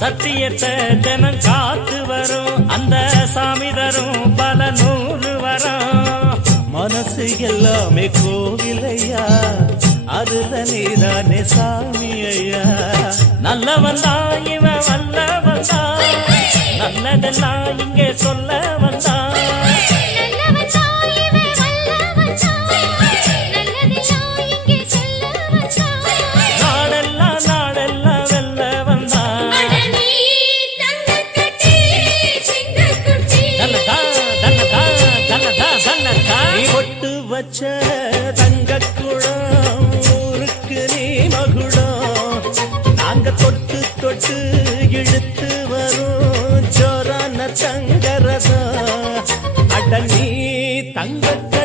சத்தியத்தை தினம் காத்து வரும். அந்த சாமி தரும் பல நூறு வரும். மனசு எல்லாமே கோவிலையா? அதுல நீதானே சாமி ஐயா நல்லவன் தான் இவன் வல்லவன் தான். நல்லதெல்லாம் இங்கே சொல்ல சன்னத்தா நீ பொட்டு வச்ச தங்க குடம் ஊருக்கு நீ மகுடம். நாங்க தொட்டு தொட்டு இழுத்து வரும் ஜோரான தங்கரதா அட நீ தங்கத்தை